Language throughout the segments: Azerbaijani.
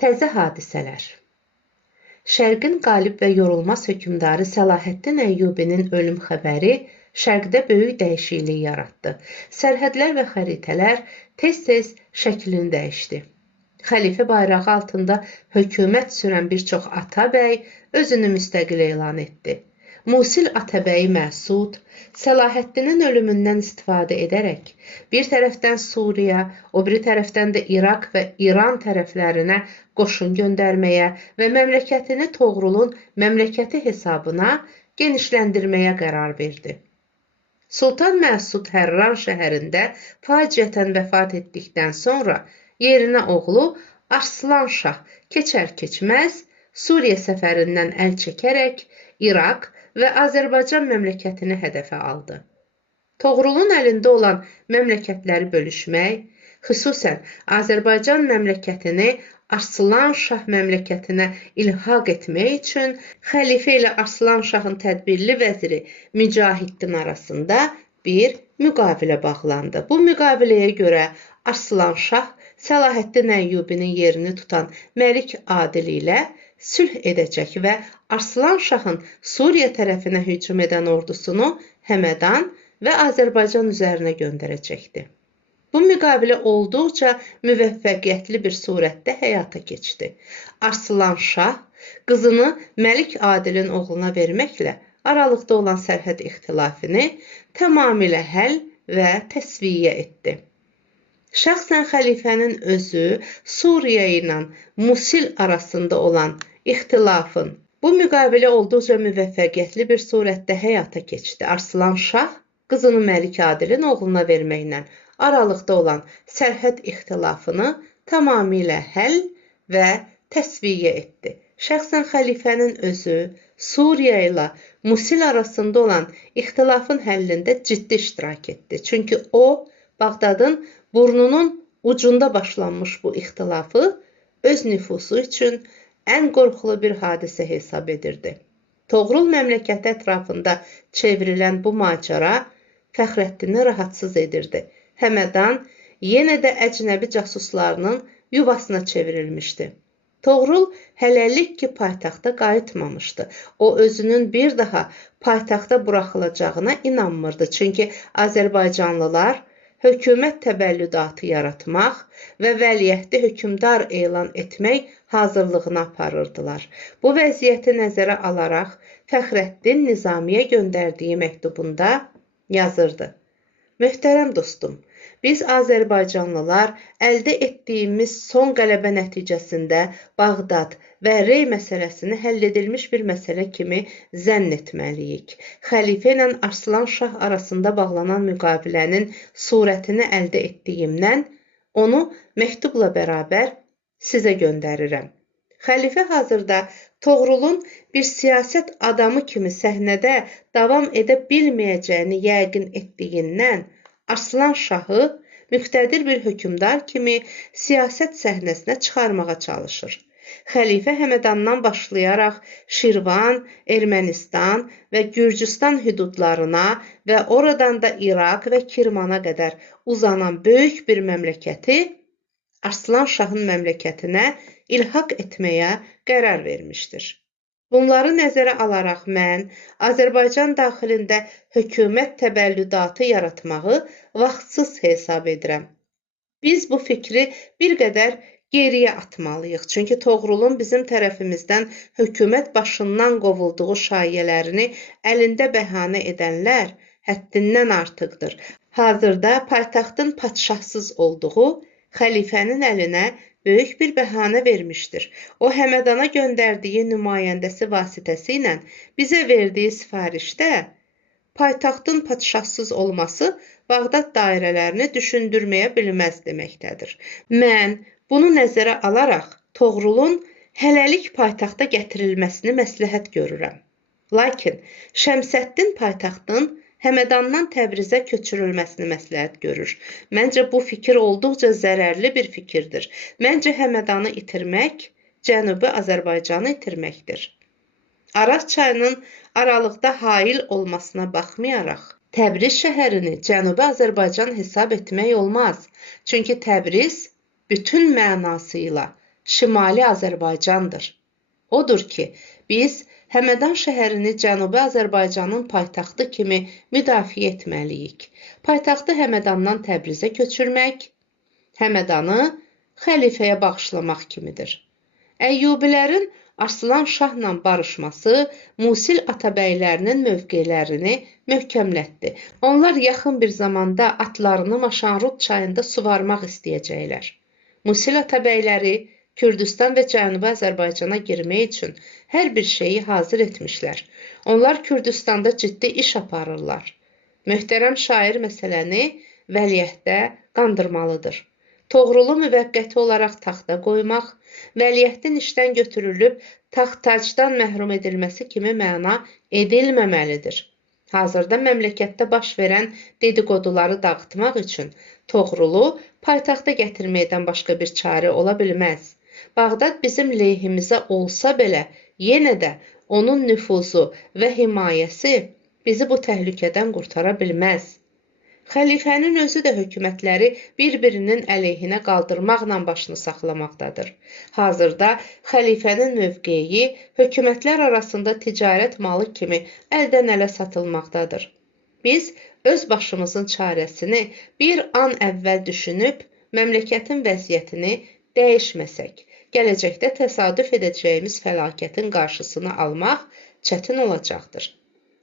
Təzə hadisələr. Şərqin qalib və yorulmaz hökmdarı Səlahiddin Əyyubinin ölüm xəbəri Şərqdə böyük dəyişiklik yaratdı. Sərhədlər və xəritələr tez-tez şəklini dəyişdi. Xəlifə bayrağı altında hökumət sürən bir çox Atabəy özünü müstəqil elan etdi. Musil Atabəyi Məsud, Səlahiddinin ölümündən istifadə edərək bir tərəfdən Suriya, o biri tərəfdən də İraq və İran tərəflərinə qoşun göndərməyə və məmləkətini Toğrulun məmləkəti hesabına genişləndirməyə qərar verdi. Sultan Məsud Hərran şəhərində faciətən vəfat etdikdən sonra yerinə oğlu Arslan Şah keçər-keçməz Suriya səfərindən əl çəkərək İraq və Azərbaycan məmləkətini hədəfə aldı. Toğrulun əlində olan məmləkətləri bölüşmək, xüsusən Azərbaycan məmləkətini Arslan Şah məmləkətinə ilhaq etmək üçün xəlifə ilə Arslan Şahın tədbirli vəziri Mücahiddin arasında bir müqavilə bağlandı. Bu müqaviləyə görə Arslan Şah Səlahiddin Əyyubinin yerini tutan Məlik Adil ilə sülh edəcək və Arslan Şahın Suriya tərəfinə hücum edən ordusunu Həmədan və Azərbaycan üzərinə göndərəcəkdi. Bu müqavilə olduqca müvəffəqiyyətli bir surətdə həyata keçdi. Arslan Şah qızını Məlik Adilin oğluna verməklə aralıqda olan sərhəd ixtilafını tamamilə həll və təsviyyə etdi. Şəxsən xəlifənin özü Suriya ilə Musil arasında olan ixtilafın bu müqavilə olduqca müvəffəqiyyətli bir surətdə həyata keçdi. Arslan Şah qızını Məlik Adilin oğluna verməklə aralıqda olan sərhəd ixtilafını tamamilə həll və təsviyyə etdi. Şəxsən xəlifənin özü Suriya ilə Musil arasında olan ixtilafın həllində ciddi iştirak etdi. Çünki o, Bağdadın burnunun ucunda başlanmış bu ixtilafı öz nüfusu üçün ən qorxulu bir hadisə hesab edirdi. Toğrul məmləkəti ətrafında çevrilən bu macəra Fəxrəddini rahatsız edirdi. Həmədan yenə də əcnəbi casuslarının yuvasına çevrilmişdi. Toğrul hələlik ki paytaxta qayıtmamışdı. O özünün bir daha paytaxta buraxılacağına inanmırdı. Çünki Azərbaycanlılar hökumət təbəllüdatı yaratmaq və vəliəhdi hökmdar elan etmək hazırlığını aparırdılar. Bu vəziyyəti nəzərə alaraq Fəxrəddin Nizamiyə göndərdiyi məktubunda yazırdı. Möhtərəm dostum, biz Azərbaycanlılar əldə etdiyimiz son qələbə nəticəsində Bağdad və Rey məsələsini həll edilmiş bir məsələ kimi zənn etməliyik. Xəlifə ilə Arslan Şah arasında bağlanan müqavilənin surətini əldə etdiyimdən onu məktubla bərabər sizə göndərirəm. Xəlifə hazırda Toğrulun bir siyasət adamı kimi səhnədə davam edə bilməyəcəyini yəqin etdiyindən Arslan Şahı müqtədir bir hökmdar kimi siyasət səhnəsinə çıxarmağa çalışır. Xəlifə Həmədandan başlayaraq Şirvan, Ermənistan və Gürcüstan hüdudlarına və oradan da İraq və Kirmana qədər uzanan böyük bir məmləkəti Arslan Şahın məmləkətinə ilhaq etməyə qərar vermişdir. Bunları nəzərə alaraq mən Azərbaycan daxilində hökumət təbəllüdatı yaratmağı vaxtsız hesab edirəm. Biz bu fikri bir qədər geriyə atmalıyıq. Çünki Toğrulun bizim tərəfimizdən hökumət başından qovulduğu şayələrini əlində bəhanə edənlər həddindən artıqdır. Hazırda paytaxtın padşahsız olduğu xəlifənin əlinə böyük bir bəhanə vermişdir. O, Həmədana göndərdiyi nümayəndəsi vasitəsilə bizə verdiyi sifarişdə paytaxtın padşahsız olması Bağdad dairələrini düşündürməyə bilməz deməkdədir. Mən bunu nəzərə alaraq Toğrulun hələlik paytaxta gətirilməsini məsləhət görürəm. Lakin Şəmsəddin paytaxtın Həmədandan Təbrizə köçürülməsini məsləhət görür. Məncə bu fikir olduqca zərərli bir fikirdir. Məncə Həmədanı itirmək, Cənubi Azərbaycanı itirməkdir. Araz çayının aralıqda hail olmasına baxmayaraq, Təbriz şəhərini Cənubi Azərbaycan hesab etmək olmaz. Çünki Təbriz bütün mənasıyla Şimali Azərbaycandır. Odur ki, biz Həmədan şəhərini Cənubi Azərbaycanın paytaxtı kimi müdafiə etməliyik. Paytaxtı Həmədandan Təbrizə köçürmək, Həmədanı xəlifəyə bağışlamaq kimidir. Əyyubilərin Arslan Şahla barışması Musil Atabəylərinin mövqelərini möhkəmlətdi. Onlar yaxın bir zamanda atlarını Maşanrut çayında suvarmaq istəyəcəklər. Musil Atabəyləri Kürdistan və Cənubi Azərbaycana girmək üçün hər bir şeyi hazır etmişlər. Onlar Kürdistanda ciddi iş aparırlar. Möhtərəm şair məsələni vəliəhtdə qandırmalıdır. Toğrulu müvəqqəti olaraq taxta qoymaq, vəliəhtin işdən götürülüb taxt-tacdan məhrum edilməsi kimi məna edilməməlidir. Hazırda məmləkətdə baş verən dedikoduları dağıtmaq üçün Toğrulu paytaxta gətirməkdən başqa bir çarə ola bilməz. Bağdad bizim lehimizə olsa belə, yenə də onun nüfuzu və himayəsi bizi bu təhlükədən qurtara bilməz. Xəlifənin özü də hökumətləri bir-birinin əleyhinə qaldırmaqla başını saxlamaqdadır. Hazırda xəlifənin mövqeyi hökumətlər arasında ticarət malı kimi əldən ələ satılmaqdadır. Biz öz başımızın çarəsini bir an əvvəl düşünüb, məmləkətin vəziyyətini dəyişməsək, gələcəkdə təsadüf edəcəyimiz fəlakətin qarşısını almaq çətin olacaqdır.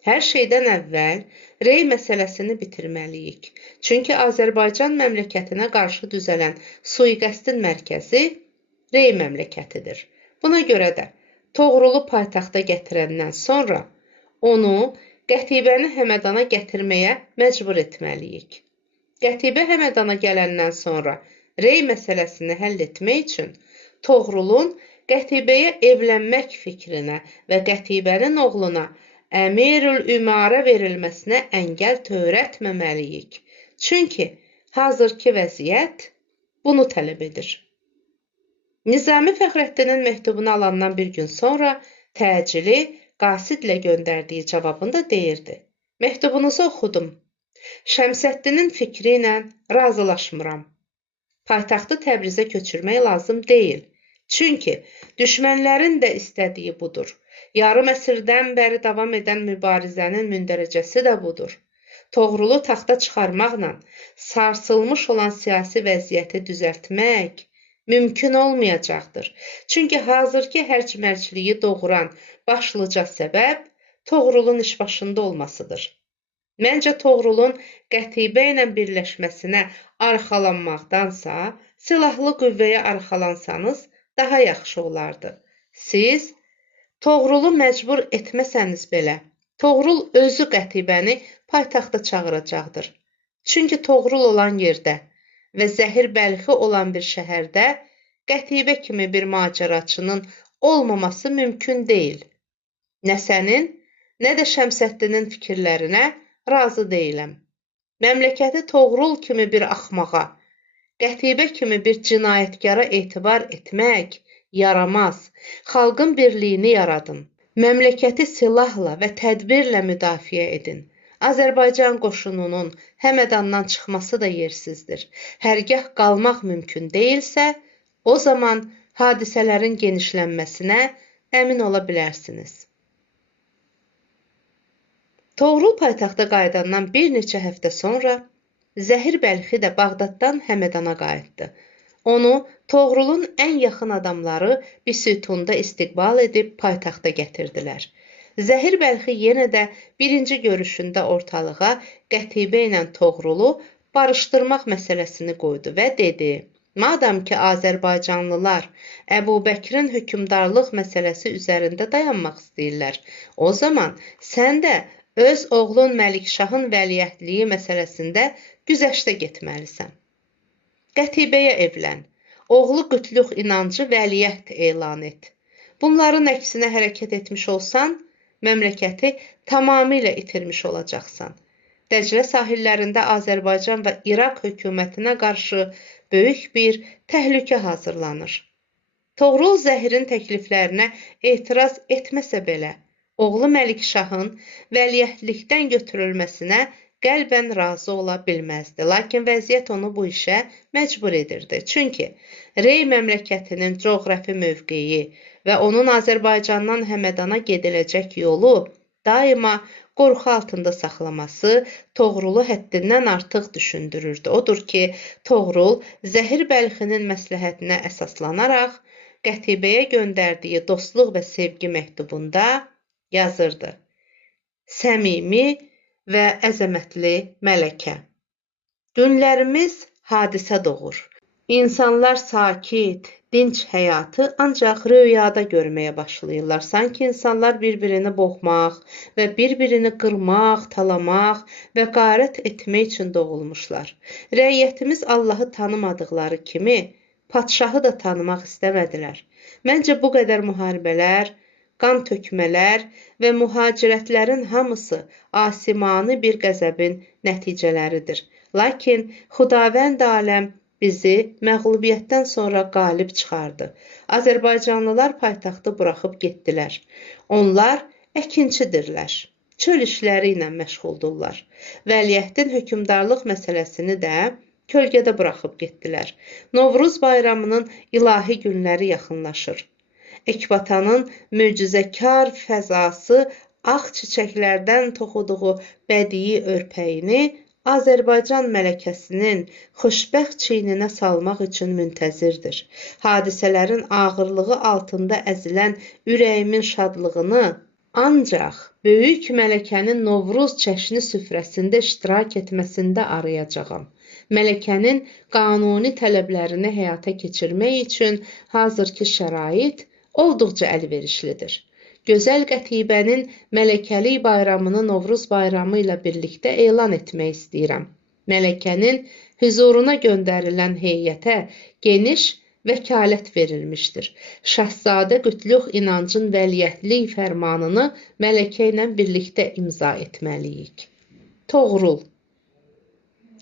Hər şeydən əvvəl Rey məsələsini bitirməliyik. Çünki Azərbaycan məmləkətinə qarşı düzələn sui-qəsdin mərkəzi Rey məmləkətidir. Buna görə də Toğrulu paytaxta gətirəndən sonra onu Qətibəni Həmədana gətirməyə məcbur etməliyik. Qətibə Həmədana gələndən sonra Rey məsələsini həll etmək üçün Toğrulun Qətibəyə evlənmək fikrinə və Qətibənin oğluna Əmirül-Ümarə verilməsinə əngəl törətməməliyik. Çünki hazırki vəziyyət bunu tələb edir. Nizami Fəxrəddinin məktubunu alandan bir gün sonra təcili qasidlə göndərdiyi cavabında deyirdi. Məktubunuzu oxudum. Şəmsəddinin fikri ilə razılaşmıram. Paytaxtı Təbrizə köçürmək lazım deyil. Çünki düşmənlərin də istədiyi budur. Yarım əsrdən bəri davam edən mübarizənin mündərəcəsi də budur. Toğrulu taxta çıxarmaqla sarsılmış olan siyasi vəziyyəti düzəltmək mümkün olmayacaqdır. Çünki hazırki hərc-mərcliyi doğuran başlıca səbəb Toğrulun iş başında olmasıdır. Məncə Toğrulun Qətibə ilə birləşməsinə arxalanmaqdansa, silahlı qüvvəyə arxalansanız daha yaxşı olardı. Siz Toğrulu məcbur etməsəniz belə, Toğrul özü Qətibəni paytaxta çağıracaqdır. Çünki Toğrul olan yerdə və zəhir bəlxi olan bir şəhərdə Qətibə kimi bir macəraçının olmaması mümkün deyil. Nə sənin, nə də Şəmsəddinin fikirlərinə razı deyiləm. Məmləkəti Toğrul kimi bir axmağa, Qətibə kimi bir cinayətkara etibar etmək yaramaz. Xalqın birliyini yaradın. Məmləkəti silahla və tədbirlə müdafiə edin. Azərbaycan qoşununun Həmədandan çıxması da yersizdir. Hərgah qalmaq mümkün deyilsə, o zaman hadisələrin genişlənməsinə əmin ola bilərsiniz. Toğrul paytaxta qayıdandan bir neçə həftə sonra Zəhir Bəlxi də Bağdaddan Həmədana qayıtdı. Onu Toğrulun ən yaxın adamları Bisütunda istiqbal edib paytaxta gətirdilər. Zəhir Bəlxi yenə də birinci görüşündə ortalığa Qətibə ilə Toğrulu barışdırmaq məsələsini qoydu və dedi: Madam ki, Azərbaycanlılar Əbubəkirin hökmdarlıq məsələsi üzərində dayanmaq istəyirlər, o zaman sən də öz oğlun Məlikşahın vəliəhtliyi məsələsində güzəştə getməlisən. Qətibəyə evlən, oğlu Qütluq inancı vəliəhd elan et. Bunların əksinə hərəkət etmiş olsan, məmləkəti tamamilə itirmiş olacaqsan. Dəclə sahillərində Azərbaycan və İraq hökumətinə qarşı böyük bir təhlükə hazırlanır. Toğrul Zəhirin təkliflərinə etiraz etməsə belə, oğlu Məlikşahın vəliəhdlikdən götürülməsinə qəlbən razı ola bilməzdi. Lakin vəziyyət onu bu işə məcbur edirdi. Çünki Rey məmləkətinin coğrafi mövqeyi və onun Azərbaycandan Həmədana gediləcək yolu daima qorxu altında saxlaması Toğrulu həddindən artıq düşündürürdü. Odur ki, Toğrul Zəhir Bəlxinin məsləhətinə əsaslanaraq Qətibəyə göndərdiyi dostluq və sevgi məktubunda yazırdı. Səmimi və əzəmətli mələkə. Günlərimiz hadisə doğur. İnsanlar sakit, dinc həyatı ancaq röyada görməyə başlayırlar. Sanki insanlar bir-birini boğmaq və bir-birini qırmaq, talamaq və qarət etmək üçün doğulmuşlar. Rəiyyətimiz Allahı tanımadıqları kimi, padşahı da tanımaq istəmədilər. Məncə bu qədər müharibələr, qan tökmələr və mühacirətlərin hamısı asimani bir qəzəbin nəticələridir. Lakin Xudavənd aləm bizi məğlubiyyətdən sonra qalib çıxardı. Azərbaycanlılar paytaxtı buraxıb getdilər. Onlar əkinçidirlər. Çöl işləri ilə məşğuldurlar. Vəliəhdin hökmdarlıq məsələsini də kölgədə buraxıb getdilər. Novruz bayramının ilahi günləri yaxınlaşır. Ekbatanın möcüzəkar fəzası ağ çiçəklərdən toxuduğu bədii örpəyini Azərbaycan mələkəsinin xoşbəxt çiyninə salmaq üçün müntəzirdir. Hadisələrin ağırlığı altında əzilən ürəyimin şadlığını ancaq böyük mələkənin Novruz çəşni süfrəsində iştirak etməsində arayacağam. Mələkənin qanuni tələblərini həyata keçirmək üçün hazırki şərait olduqca əlverişlidir. Gözəl Qətibənin mələkəlik bayramını Novruz bayramı ilə birlikdə elan etmək istəyirəm. Mələkənin hüzuruna göndərilən heyətə geniş vəkalət verilmişdir. Şəhzadə Qütlüx İnancın vəliəhtlik fərmanını mələkə ilə birlikdə imza etməliyik. Toğrul.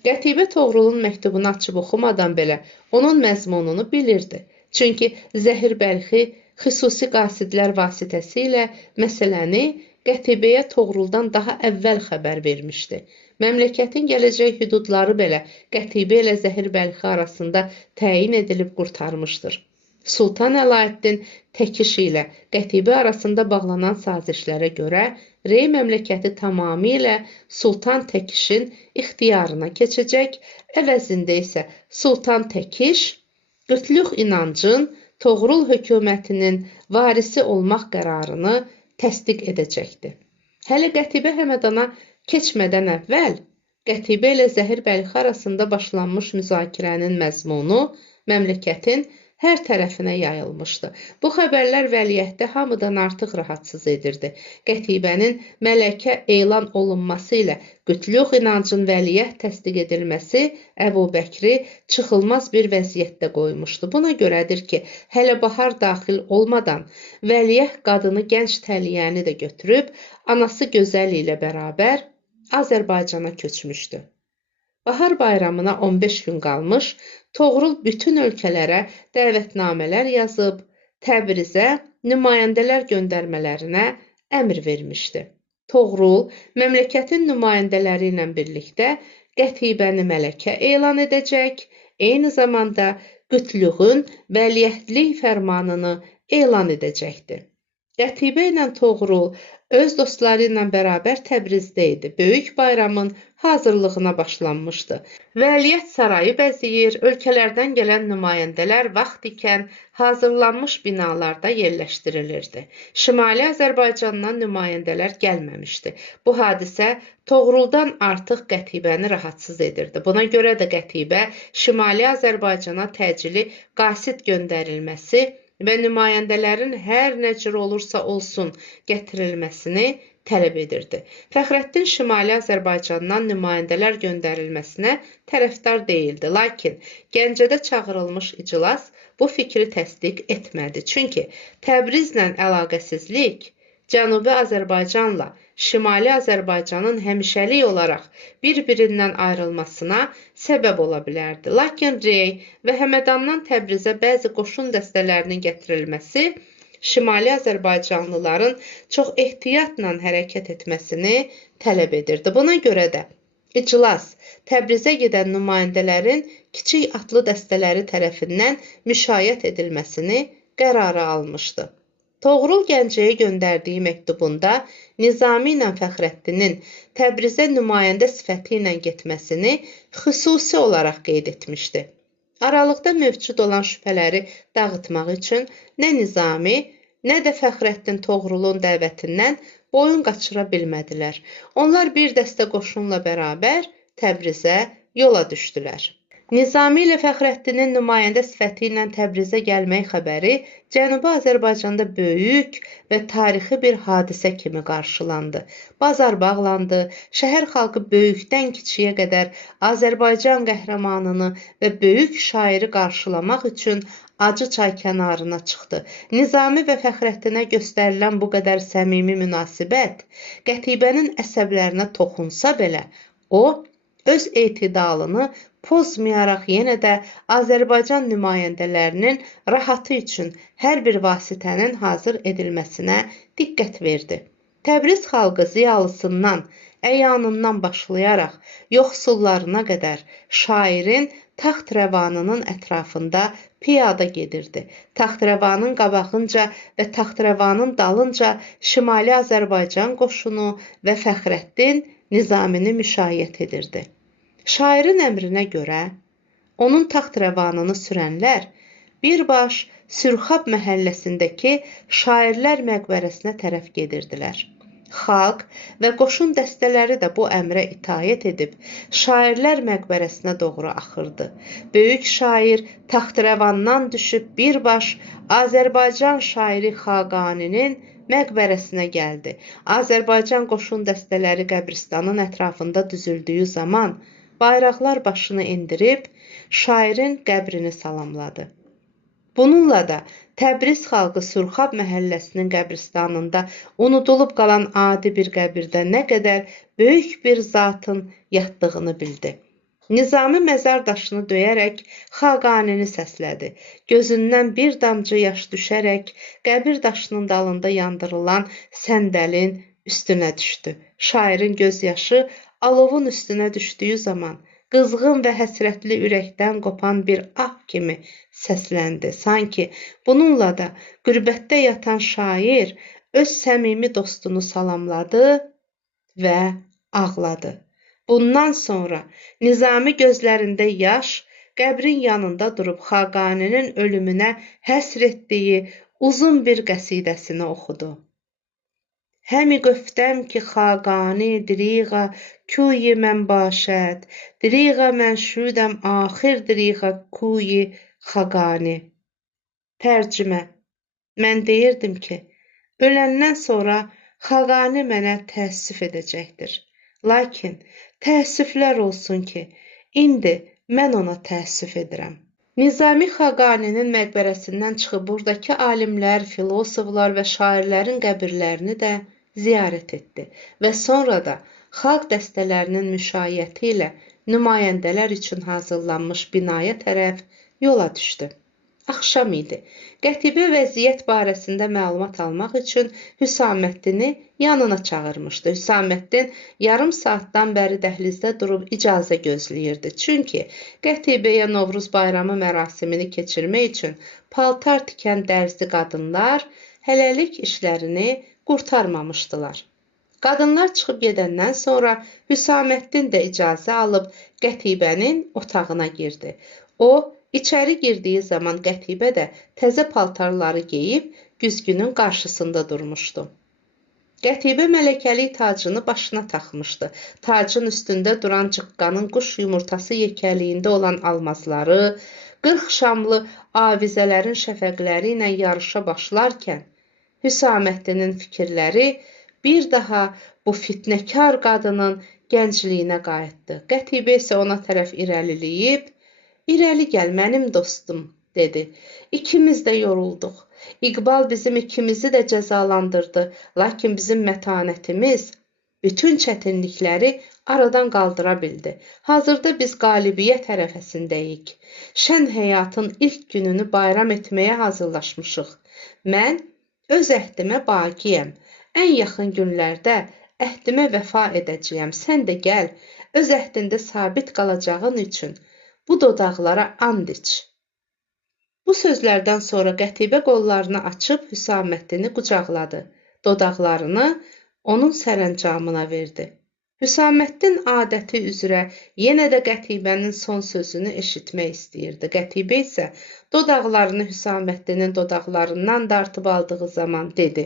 Qətibə Toğrulun məktubunu açıb oxumadan belə onun məzmununu bilirdi. Çünki Zəhir Bəlxi xüsusi qasidlər vasitəsilə məsələni Qətibəyə Toğruldan daha əvvəl xəbər vermişdi. Məmləkətin gələcək hüdudları belə Qətibə ilə Zəhir Bəlxi arasında təyin edilib qurtarmışdır. Sultan Əlaəddin Təkiş ilə Qətibə arasında bağlanan sazişlərə görə Rey məmləkəti tamamilə Sultan Təkişin ixtiyarına keçəcək, əvəzində isə Sultan Təkiş Qütlüx İnancın Toğrul hökumətinin varisi olmaq qərarını təsdiq edəcəkdir. Hələ Qətibə Həmədana keçmədən əvvəl Qətibə ilə Zəhir Bəlxi arasında başlanmış müzakirənin məzmunu məmləkətin hər tərəfinə yayılmışdı. Bu xəbərlər vəliəhdə hamıdan artıq rahatsız edirdi. Qətibənin mələkə elan olunması ilə Qütlüx İnancın vəliəhd təsdiq edilməsi Əbu Bəkri çıxılmaz bir vəziyyətdə qoymuşdu. Buna görədir ki, hələ bahar daxil olmadan vəliəhd qadını gənc təliyəni də götürüb, anası Gözəl ilə bərabər Azərbaycana köçmüşdü. Bahar bayramına 15 gün qalmış, Toğrul bütün ölkələrə dəvətnamələr yazıb, Təbrizə nümayəndələr göndərmələrinə əmr vermişdi. Toğrul məmləkətin nümayəndələri ilə birlikdə Qətibəni mələkə elan edəcək, eyni zamanda Qütlüğün vəliəhdlik fərmanını elan edəcəkdi. Qətibə ilə Toğrul öz dostları ilə bərabər Təbrizdə idi. Böyük bayramın hazırlığına başlanmışdı. Vəliəhd sarayı bəzəyir, ölkələrdən gələn nümayəndələr vaxt ikən hazırlanmış binalarda yerləşdirilirdi. Şimali Azərbaycandan nümayəndələr gəlməmişdi. Bu hadisə Toğruldan artıq Qətibəni rahatsız edirdi. Buna görə də Qətibə Şimali Azərbaycana təcili qasid göndərilməsi və nümayəndələrin hər nə cür olursa olsun gətirilməsini tələb edirdi. Fəxrəddin Şimali Azərbaycandan nümayəndələr göndərilməsinə tərəfdar deyildi. Lakin Gəncədə çağırılmış iclas bu fikri təsdiq etmədi. Çünki Təbrizlə əlaqəsizlik Cənubi Azərbaycanla Şimali Azərbaycanın həmişəlik olaraq bir-birindən ayrılmasına səbəb ola bilərdi. Lakin Rey və Həmədandan Təbrizə bəzi qoşun dəstələrinin gətirilməsi Şimali Azərbaycanlıların çox ehtiyatla hərəkət etməsini tələb edirdi. Buna görə də İclas Təbrizə gedən nümayəndələrin kiçik atlı dəstələri tərəfindən müşayiət edilməsini qərara almışdı. Toğrul Gəncəyə göndərdiyi məktubunda Nizami ilə Fəxrəddinin Təbrizə nümayəndə sifəti ilə getməsini xüsusi olaraq qeyd etmişdi. Aralıqda mövcud olan şübhələri dağıtmaq üçün nə Nizami, nə də Fəxrəddin Toğrulun dəvətindən boyun qaçıra bilmədilər. Onlar bir dəstə qoşunla bərabər Təbrizə yola düşdülər. Nizami ilə Fəxrəddinin nümayəndə sifəti ilə Təbrizə gəlmək xəbəri Cənubi Azərbaycanda böyük və tarixi bir hadisə kimi qarşılandı. Bazar bağlandı, şəhər xalqı böyükdən kiçiyə qədər Azərbaycan qəhrəmanını və böyük şairi qarşılamaq üçün Acıçay kənarına çıxdı. Nizami və Fəxrəddinə göstərilən bu qədər səmimi münasibət Qətibənin əsəblərinə toxunsa belə, o, öz etidalını pozmayaraq yenə də Azərbaycan nümayəndələrinin rahatı üçün hər bir vasitənin hazır edilməsinə diqqət verdi. Təbriz xalqı ziyalısından, əyanından başlayaraq yoxsullarına qədər şairin taxt-rəvanının ətrafında piyada gedirdi. Taxt-rəvanın qabağınca və taxt-rəvanın dalınca Şimali Azərbaycan qoşunu və Fəxrəddin Nizamini müşayiət edirdi. Şairin əmrinə görə onun taxt-rəvanını sürənlər birbaş Sürxab məhəlləsindəki Şairlər məqbərəsinə tərəf gedirdilər. Xalq və qoşun dəstələri də bu əmrə itaət edib Şairlər məqbərəsinə doğru axırdı. Böyük şair taxt-rəvandan düşüb birbaş Azərbaycan şairi Xaqaninin məqbərəsinə gəldi. Azərbaycan qoşun dəstələri qəbristanın ətrafında düzüldüyü zaman bayraqlar başını endirib şairin qəbrini salamladı. Bununla da Təbriz xalqı Sürxab məhəlləsinin qəbristanında unudulub qalan adi bir qəbirdə nə qədər böyük bir zatın yatdığını bildi. Nizami məzar daşını döyərək Xaqanini səslədi. Gözündən bir damcı yaş düşərək qəbir daşının dalında yandırılan səndəlin üstünə düşdü. Şairin gözyaşı alovun üstünə düşdüyü zaman qızğın və həsrətli ürəkdən qopan bir ah kimi səsləndi. Sanki bununla da qürbətdə yatan şair öz səmimi dostunu salamladı və ağladı. Bundan sonra Nizami gözlərində yaş, qəbrin yanında durub Xaqaninin ölümünə həsr etdiyi uzun bir qəsidəsini oxudu. Həmi göftəm ki Xaqani diriğa kuyi mən başəd, diriğa mən şüdəm axir diriğa kuyi Xaqani. Tərcümə: Mən deyirdim ki, öləndən sonra Xaqani mənə təəssüf edəcəkdir. Lakin təəssüflər olsun ki, indi mən ona təəssüf edirəm. Nizami Xaqaninin məqbərəsindən çıxıb buradakı alimlər, filosoflar və şairlərin qəbirlərini də ziyarət etdi və sonra da xalq dəstələrinin müşayiəti ilə nümayəndələr üçün hazırlanmış binaya tərəf yola düşdü. Axşam idi. Qətibə vəziyyət barəsində məlumat almaq üçün Hüsaməddini yanına çağırmışdı. Hüsaməddin yarım saatdan bəri dəhlizdə durub icazə gözləyirdi. Çünki Qətibəyə Novruz bayramı mərasimini keçirmək üçün paltar tikən dərzi qadınlar hələlik işlərini qurtarmamışdılar. Qadınlar çıxıb gedəndən sonra Hüsaməddin də icazə alıb Qətibənin otağına girdi. O, içəri girdiyi zaman Qətibə də təzə paltarları geyib güzgünün qarşısında durmuşdu. Qətibə mələkəlik tacını başına taxmışdı. Tacın üstündə duran cıqqanın quş yumurtası yekəliyində olan almazları, 40 şamlı avizələrin şəfəqləri ilə yarışa başlarkən, Hüsaməddinin fikirləri bir daha bu fitnəkar qadının gəncliyinə qayıtdı. Qətibə isə ona tərəf irəliləyib, "İrəli gəl mənim dostum," dedi. "İkimiz də yorulduq. İqbal bizim ikimizi də cəzalandırdı, lakin bizim mətanətimiz bütün çətinlikləri aradan qaldıra bildi. Hazırda biz qalibiyyət ərəfəsindəyik. Şən həyatın ilk gününü bayram etməyə hazırlaşmışıq. Mən öz əhdimə baqiyəm. Ən yaxın günlərdə əhdimə vəfa edəcəyəm. Sən də gəl, öz əhdində sabit qalacağın üçün bu dodaqlara and iç. Bu sözlərdən sonra Qətibə qollarını açıb Hüsaməddini qucaqladı. Dodaqlarını onun sərəncamına verdi. Hüsaməddin adəti üzrə yenə də Qətibənin son sözünü eşitmək istəyirdi. Qətibə isə dodaqlarını Hüsaməddinin dodaqlarından dartıb aldığı zaman dedi: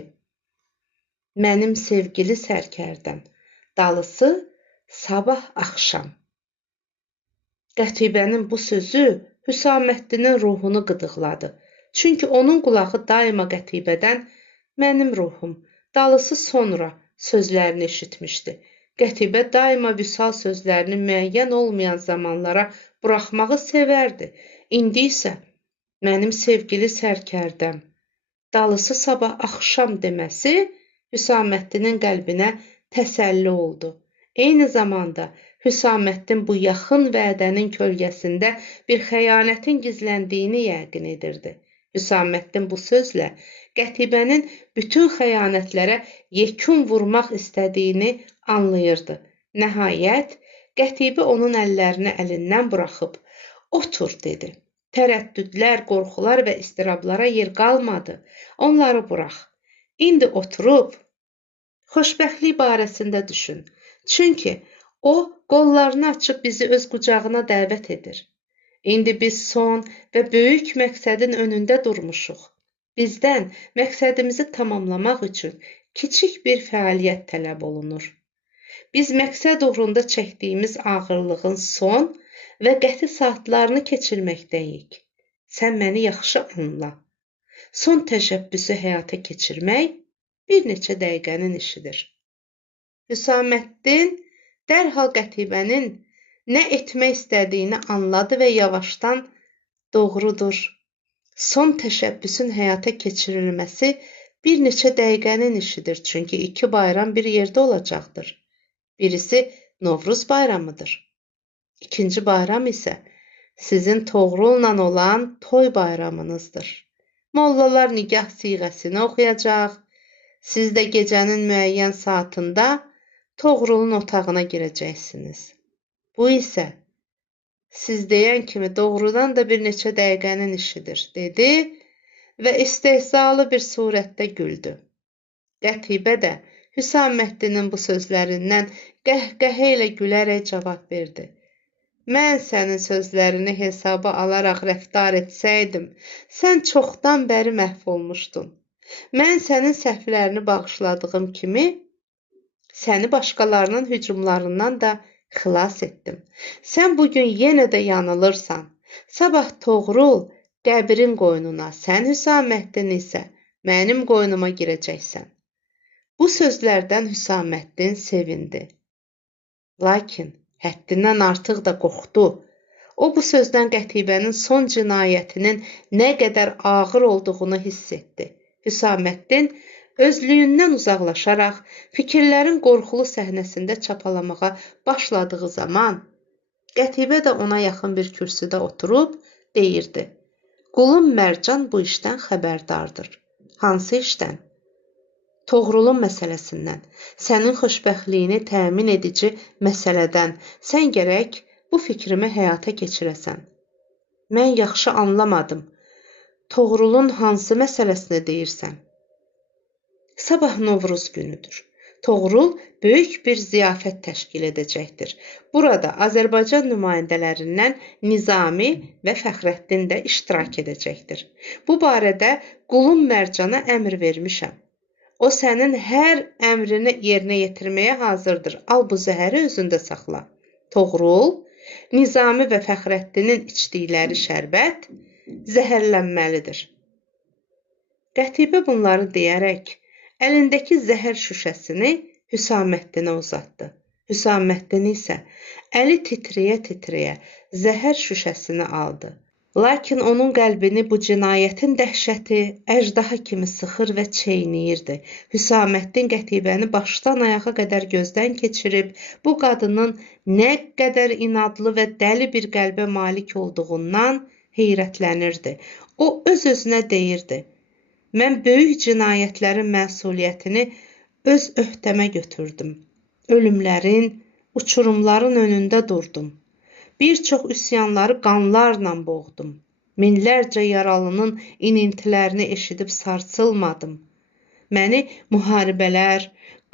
"Mənim sevgili sərkərdəm, dalısı sabah axşam." Qətibənin bu sözü Hüsaməddinin ruhunu qıdıqladı. Çünki onun qulağı daima Qətibədən "Mənim ruhum, dalısı sonra" sözlərini eşitmişdi. Qətibə daima vüsal sözlərini müəyyən olmayan zamanlara buraxmağı sevərdi. İndi isə "Mənim sevgili sərkərdəm, dalısı sabah axşam" deməsi Hüsaməddinin qəlbinə təsəlli oldu. Eyni zamanda Hüsaməddin bu yaxın vədənin kölgəsində bir xəyanətin gizləndiyini yəqin edirdi. Hüsaməddin bu sözlə Qətibənin bütün xəyanətlərə yekun vurmaq istədiyini anlayırdı. Nəhayət, Qətibə onun əllərini əlindən buraxıb, "Otur" dedi. Tərəddüdlər, qorxular və istirablara yer qalmadı. Onları burax. İndi oturub xoşbəxtlik barəsində düşün. Çünki o, qollarını açıb bizi öz qucağına dəvət edir. İndi biz son və böyük məqsədin önündə durmuşuq. Bizdən məqsədimizi tamamlamaq üçün kiçik bir fəaliyyət tələb olunur. Biz məqsəd uğrunda çəkdiyimiz ağırlığın son və qəti saatlarını keçirməkdəyik. Sən məni yaxşı anla. Son təşəbbüsü həyata keçirmək bir neçə dəqiqənin işidir. Hüsaməddin dərhal Qətibənin nə etmək istədiyini anladı və yavaşdan "Doğrudur. Son təşəbbüsün həyata keçirilməsi bir neçə dəqiqənin işidir, çünki iki bayram bir yerdə olacaqdır. Birisi Novruz bayramıdır. İkinci bayram isə sizin Toğrulla olan toy bayramınızdır. Mollalar nigah siğəsini oxuyacaq. Siz də gecənin müəyyən saatında Toğrulun otağına girəcəksiniz. Bu isə siz deyən kimi doğrudan da bir neçə dəqiqənin işidir" dedi və istehzalı bir surətdə güldü. Qətibə də Hüsaməddinin bu sözlərindən qəhqəhə ilə gülərək cavab verdi. "Mən sənin sözlərini hesaba alaraq rəftar etsəydim, sən çoxdan bəri məhv olmuşdun. Mən sənin səhvlərini bağışladığım kimi, səni başqalarının hücumlarından da xilas etdim. Sən bugün yenə də yanılırsan. Sabah Toğrul qəbrin qoynuna, sən Hüsaməddin isə mənim qoynuma girəcəksən." Bu sözlərdən Hüsaməddin sevindi. Lakin həddindən artıq da qorxdu. O bu sözdən Qətibənin son cinayətinin nə qədər ağır olduğunu hiss etdi. Hüsaməddin özlüyündən uzaqlaşaraq fikirlərin qorxulu səhnəsində çapalamağa başladığı zaman Qətibə də ona yaxın bir kürsüdə oturub deyirdi: "Qulum Mərcan bu işdən xəbərdardır." "Hansı işdən?" "Toğrulun məsələsindən, sənin xoşbəxtliyini təmin edici məsələdən. Sən gərək bu fikrimi həyata keçirəsən." "Mən yaxşı anlamadım. Toğrulun hansı məsələsini deyirsən?" "Sabah Novruz günüdür. Toğrul böyük bir ziyafət təşkil edəcəkdir. Burada Azərbaycan nümayəndələrindən Nizami və Fəxrəddin də iştirak edəcəkdir. Bu barədə qulum Mərcana əmr vermişəm. O sənin hər əmrini yerinə yetirməyə hazırdır. Al bu zəhəri özündə saxla." Toğrul, Nizami və Fəxrəddinin içdikləri şərbət zəhərlənməlidir. Qətibə bunları deyərək əlindəki zəhər şüşəsini Hüsaməddinə uzatdı. Hüsaməddin isə əli titrəyə-titrəyə zəhər şüşəsini aldı. Lakin onun qəlbini bu cinayətin dəhşəti əjdaha kimi sıxır və çeynəyirdi. Hüsaməddin Qətibəni başdan ayağa qədər gözdən keçirib, bu qadının nə qədər inadlı və dəli bir qəlbə malik olduğundan heyrətlənirdi. O öz-özünə deyirdi: "Mən böyük cinayətlərin məsuliyyətini öz öhdəmə götürdüm. Ölümlərin, Uçurumların önündə durdum. Bir çox üsyanları qanlarla boğdum. Minlərcə yaralının inintilərini eşidib sarsılmadım. Məni müharibələr,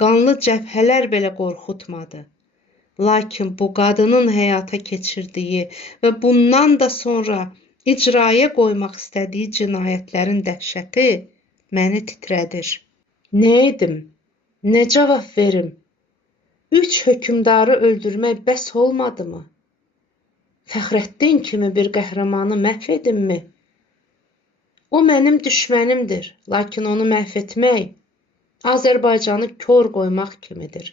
qanlı cəbhələr belə qorxutmadı. Lakin bu qadının həyata keçirdiyi və bundan da sonra icraya qoymaq istədiyi cinayətlərin dəhşəti məni titrədir. Nə edim? Nə cavab verim? 3 hökmdarı öldürmək bəs olmadımı? Fəxrəddin kimi bir qəhrəmanı məhv edimmi? O mənim düşmənimdir, lakin onu məhv etmək Azərbaycanı kor qoymaq kimidir.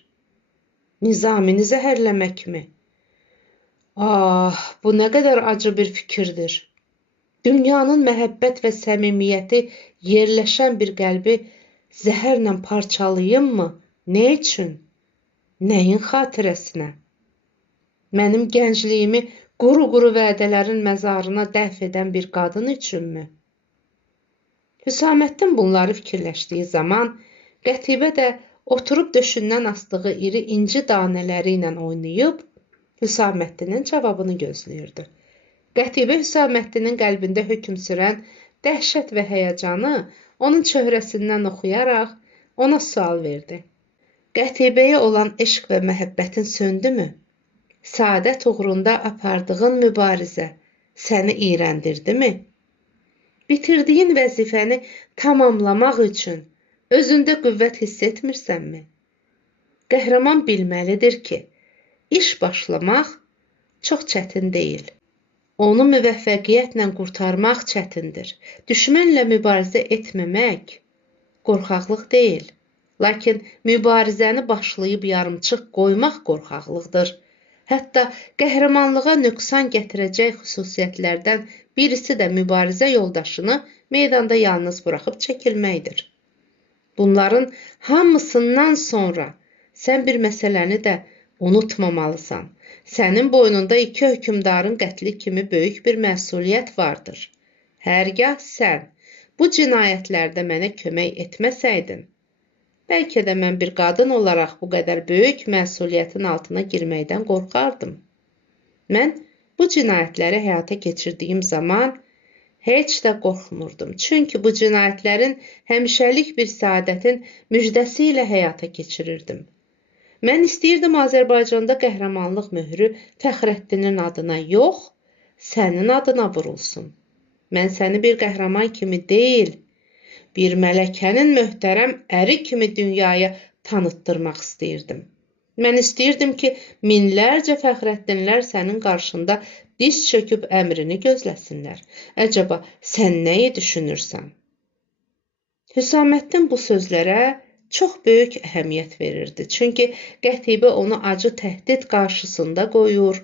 Nizamini zəhərləməkmi? Bu nə qədər acı bir fikirdir. Dünyanın məhəbbət və səmimiyyəti yerləşən bir qəlbi zəhərlə parçalayımmı? Nə üçün? Nəyin xatirəsinə? Mənim gəncliyimi quru-quru vədələrin məzarına dəf edən bir qadın üçünmü? Hüsaməddin bunları fikirləşdiyi zaman Qətibə də oturub döşündən asdığı iri inci danələri ilə oynayıb Hüsaməddinin cavabını gözləyirdi. Qətibə Hüsaməddinin qəlbində hökm sürən dəhşət və həyəcanı onun çöhrəsindən oxuyaraq ona sual verdi. Qətibəyə olan eşq və məhəbbətin söndümü? Səadət uğrunda apardığın mübarizə səni iyrəndirdimi? Bitirdiyin vəzifəni tamamlamaq üçün özündə qüvvət hiss etmirsənmi? Qəhrəman bilməlidir ki, iş başlamaq çox çətin deyil. Onu müvəffəqiyyətlə qurtarmaq çətindir. Düşmənlə mübarizə etməmək qorxaqlıq deyil. Lakin mübarizəni başlayıb yarımçıq qoymaq qorxaqlıqdır. Hətta qəhrəmanlığa nöqsan gətirəcək xüsusiyyətlərdən birisi də mübarizə yoldaşını meydanda yalnız buraxıb çəkilməkdir. Bunların hamısından sonra sən bir məsələni də unutmamalısan. Sənin boynunda 2 hökmdarın qətli kimi böyük bir məsuliyyət vardır. Hərgah sən bu cinayətlərdə mənə kömək etməsəydin, bəlkə də mən bir qadın olaraq bu qədər böyük məsuliyyətin altına girməkdən qorxardım. Mən bu cinayətləri həyata keçirdiyim zaman heç də qorxmurdum. Çünki bu cinayətlərin həmişəlik bir səadətin müjdəsi ilə həyata keçirirdim. Mən istəyirdim Azərbaycanda qəhrəmanlıq möhrü Fəxrəddinin adına yox, sənin adına vurulsun. Mən səni bir qəhrəman kimi deyil, bir mələkənin möhtərəm əri kimi dünyaya tanıtdırmaq istəyirdim. Mən istəyirdim ki, minlərcə Fəxrəddinlər sənin qarşında diz çöküb əmrini gözləsinlər. Əcəba, sən nəyi düşünürsən? Hüsaməddin bu sözlərə çox böyük əhəmiyyət verirdi. Çünki Qətibə onu acı təhdid qarşısında qoyur,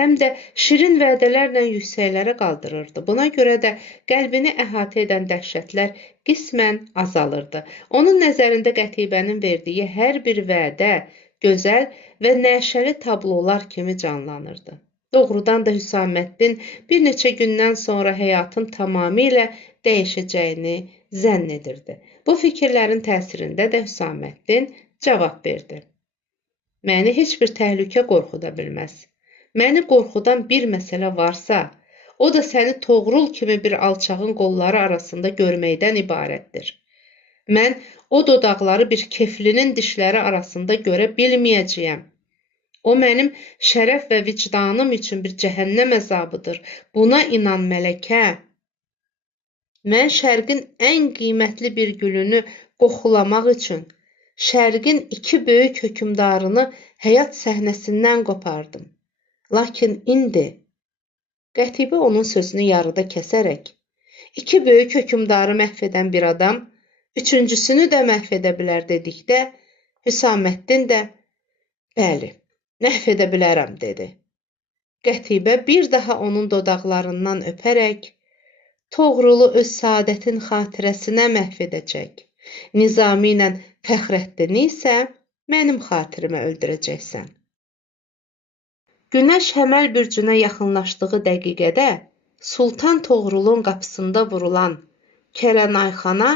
həm də şirin vədələrlə yüksəklərə qaldırırdı. Buna görə də qəlbini əhatə edən dəhşətlər qismən azalırdı. Onun nəzərində Qətibənin verdiyi hər bir vədə gözəl və nəşəli tablolar kimi canlanırdı. Doğrudan da Hüsaməddin bir neçə gündən sonra həyatın tamamilə dəyişəcəyini zənn edirdi. Bu fikirlərin təsirində də Hüsaməddin cavab verdi. Məni heç bir təhlükə qorxuda bilməz. Məni qorxudan bir məsələ varsa, o da səni Toğrul kimi bir alçağın qolları arasında görməkdən ibarətdir. Mən o dodaqları bir keflinin dişləri arasında görə bilməyəcəyəm. O mənim şərəf və vicdanım üçün bir cəhənnəm əzabıdır. Buna inan mələkə. Mən şərqin ən qiymətli bir gülünü qoxulamaq üçün şərqin 2 böyük hökmdarını həyat səhnəsindən qopardım. Lakin indi Qətibə onun sözünü yarıda kəsərək 2 böyük hökmdarı məhv edən bir adam 3-cüsünü də məhv edə bilər dedikdə Hüsaməddin də bəli, məhv edə bilərəm dedi. Qətibə bir daha onun dodaqlarından öpərək Toğrulu öz saadətin xatirəsinə məhv edəcək. Nizami ilə Fəxrəddini isə mənim xatirimə öldürəcəksən. Günəş Həməl bürcünə yaxınlaşdığı dəqiqədə Sultan Toğrulun qapısında vurulan Kərənay xana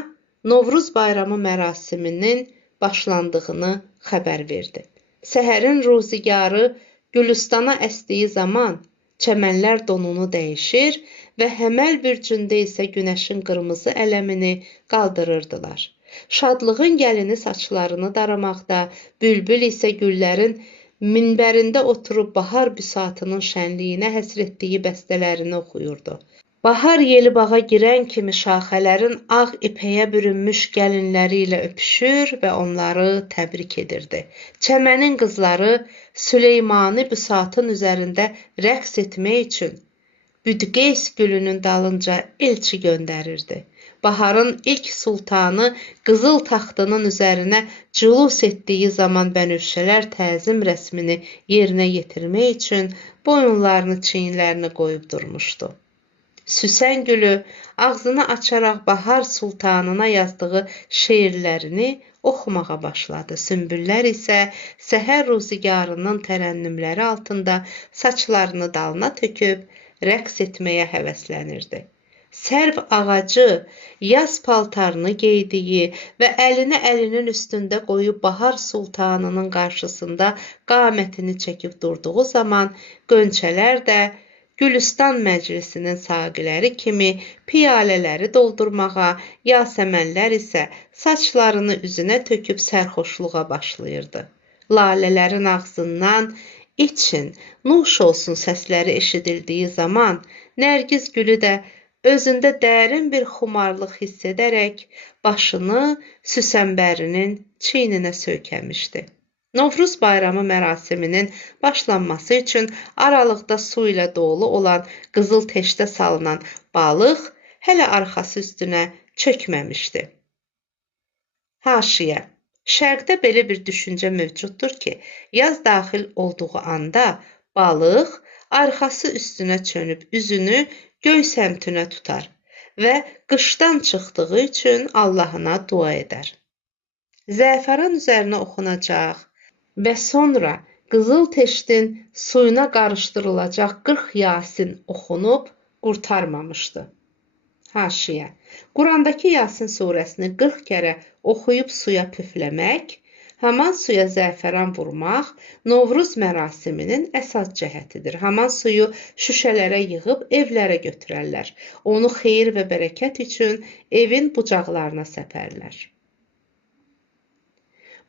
Novruz bayramı mərasiminin başlandığını xəbər verdi. Səhərin ruzigarı Gülüstana əsdiyi zaman çəmənlər donunu dəyişir və həməl bir gündə isə günəşin qırmızı ələmini qaldırırdılar. Şadlığın gəlini saçlarını daramaqda, bülbül isə güllərin minbərində oturub bahar büsatının şənliyinə həsr etdiyi bəstələrini oxuyurdu. Bahar yeli bağa girən kimi şaxələrin ağ ipəyə bürünmüş gəlinləri ilə öpüşür və onları təbrik edirdi. Çəmənin qızları Süleymani büsatın üzərində rəqs etmək üçün Büdqeys gülünün dalınca elçi göndərirdi. Baharın ilk sultanı qızıl taxtının üzərinə cülus etdiyi zaman bənövşələr təzim rəsmini yerinə yetirmək üçün boyunlarını çiyinlərini qoyub durmuşdu. Süsən gülü ağzını açaraq Bahar sultanına yazdığı şeirlərini oxumağa başladı. Sümbüllər isə səhər ruzigarının tərənnümləri altında saçlarını dalına töküb rəqs etməyə həvəslənirdi. Sərv ağacı yaz paltarını geydiyi və əlini əlinin üstündə qoyub Bahar sultanının qarşısında qamətini çəkib durduğu zaman qönçələr də Gülüstan məclisinin saqiləri kimi piyalələri doldurmağa, yasəmənlər isə saçlarını üzünə töküb sərxoşluğa başlayırdı. Lalələrin ağzından "İçin, nuş olsun" səsləri eşidildiyi zaman Nərgiz gülü də özündə dərin bir xumarlıq hiss edərək başını Süsənbərinin çiyninə söykəmişdi. Novruz bayramı mərasiminin başlanması üçün aralıqda su ilə dolu olan qızıl teşdə salınan balıq hələ arxası üstünə çökməmişdi. Haşiyə. Şərqdə belə bir düşüncə mövcuddur ki, yaz daxil olduğu anda balıq arxası üstünə çönüb üzünü göy səmtinə tutar və qışdan çıxdığı üçün Allahına dua edər. Zəfəran üzərinə oxunacaq və sonra qızıl teştin suyuna qarışdırılacaq 40 Yasin oxunub qurtarmamışdı. Haşiyə. Qurandakı Yasin surəsini 40 kərə oxuyub suya püfləmək, haman suya zəfəran vurmaq Novruz mərasiminin əsas cəhətidir. Haman suyu şüşələrə yığıb evlərə götürərlər. Onu xeyir və bərəkət üçün evin bucaqlarına səpərlər.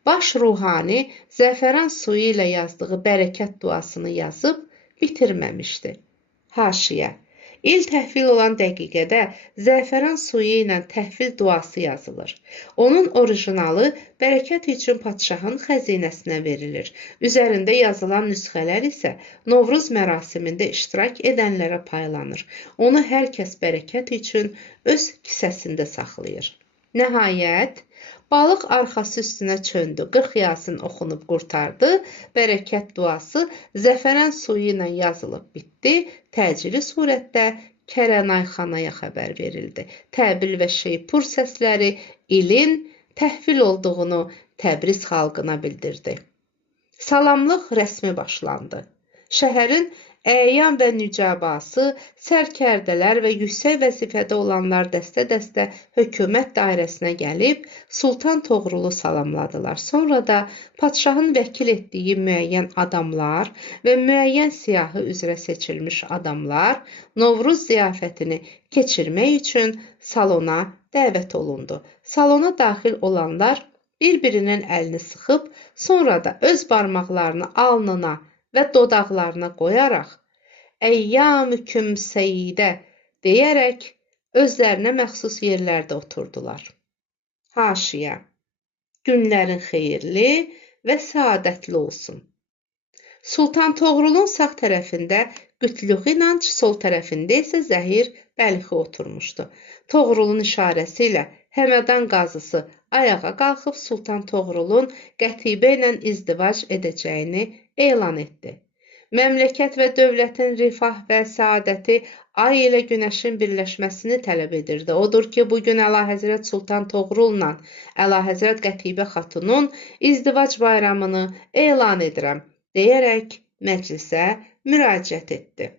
Baş ruhani zəfəran suyu ilə yazdığı bərəkət duasını yazıb bitirməmişdi. Haşiyə. İl təhvil olan dəqiqədə zəfəran suyu ilə təhvil duası yazılır. Onun orijinalı bərəkət üçün padşahın xəzinəsinə verilir. Üzərində yazılan nüsxələr isə Novruz mərasimində iştirak edənlərə paylanır. Onu hər kəs bərəkət üçün öz kisəsində saxlayır. Nəhayət, balıq arxası üstünə çöndü, 40 Yasin oxunub qurtardı, bərəkət duası zəfəran suyu ilə yazılıb bitdi, təcili surətdə Kərənayxanaya xəbər verildi. Təbil və şeypur səsləri ilin təhvil olduğunu Təbriz xalqına bildirdi. Salamlıq rəsmi başlandı. Şəhərin əyan və nücabası, sərkərdələr və yüksək vəzifədə olanlar dəstə-dəstə hökumət dairəsinə gəlib Sultan Toğrulu salamladılar. Sonra da padşahın vəkil etdiyi müəyyən adamlar və müəyyən siyahı üzrə seçilmiş adamlar Novruz ziyafətini keçirmək üçün salona dəvət olundu. Salona daxil olanlar bir-birinin əlini sıxıb, sonra da öz barmaqlarını alnına və dodaqlarına qoyaraq "Əyyamüküm səyidə" deyərək özlərinə məxsus yerlərdə oturdular. Haşiyə. Günlərin xeyirli və səadətli olsun. Sultan Toğrulun sağ tərəfində Qütlüğ İnanc, sol tərəfində isə Zəhir Bəlxi oturmuşdu. Toğrulun işarəsi ilə Həmədan qazısı ayağa qalxıb Sultan Toğrulun Qətibə ilə izdivac edəcəyini elan etdi. Məmləkət və dövlətin rifah və səadəti ay ilə günəşin birləşməsini tələb edirdi. Odur ki, bugün Əlahəzrət Sultan Toğrulla Əlahəzrət Qətibə xatunun izdivac bayramını elan edirəm, deyərək məclisə müraciət etdi.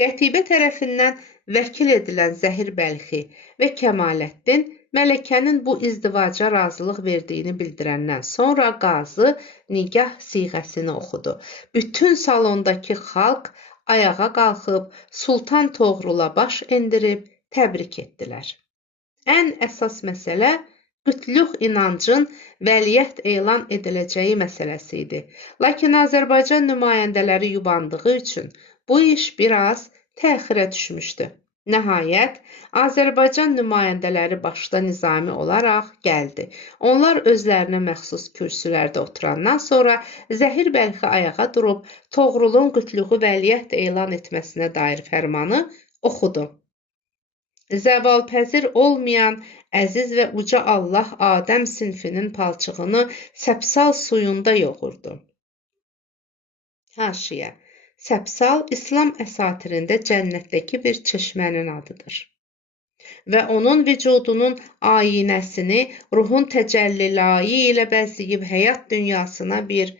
Qətibə tərəfindən vəkil edilən Zəhir Bəlxi və Kəmaləddin Mələkənin bu izdivaca razılıq verdiyini bildirəndən sonra qazı nikah siğəsini oxudu. Bütün salondakı xalq ayağa qalxıb Sultan Toğrula baş endirib təbrik etdilər. Ən əsas məsələ qütlük inancın vəliəhd elan ediləcəyi məsələsi idi. Lakin Azərbaycan nümayəndələri yubandığı üçün bu iş biraz təxirə düşmüşdü. Nəhayət, Azərbaycan nümayəndələri başda nizami olaraq gəldi. Onlar özlərinə məxsus kürsülərdə oturandan sonra Zəhir Bəlxi ayağa durub Toğrulun qütlüğü vəliəhd elan etməsinə dair fərmanı oxudu. Zəvalpəzir olmayan əziz və uca Allah Adəm sinfinin palçığını səpsal suyunda yoğurdu. Haşiyə. Səpsal İslam əsatirində cənnətdəki bir çeşmənin adıdır və onun vücudunun ayinəsini ruhun təcəllilayı ilə bəzəyib həyat dünyasına bir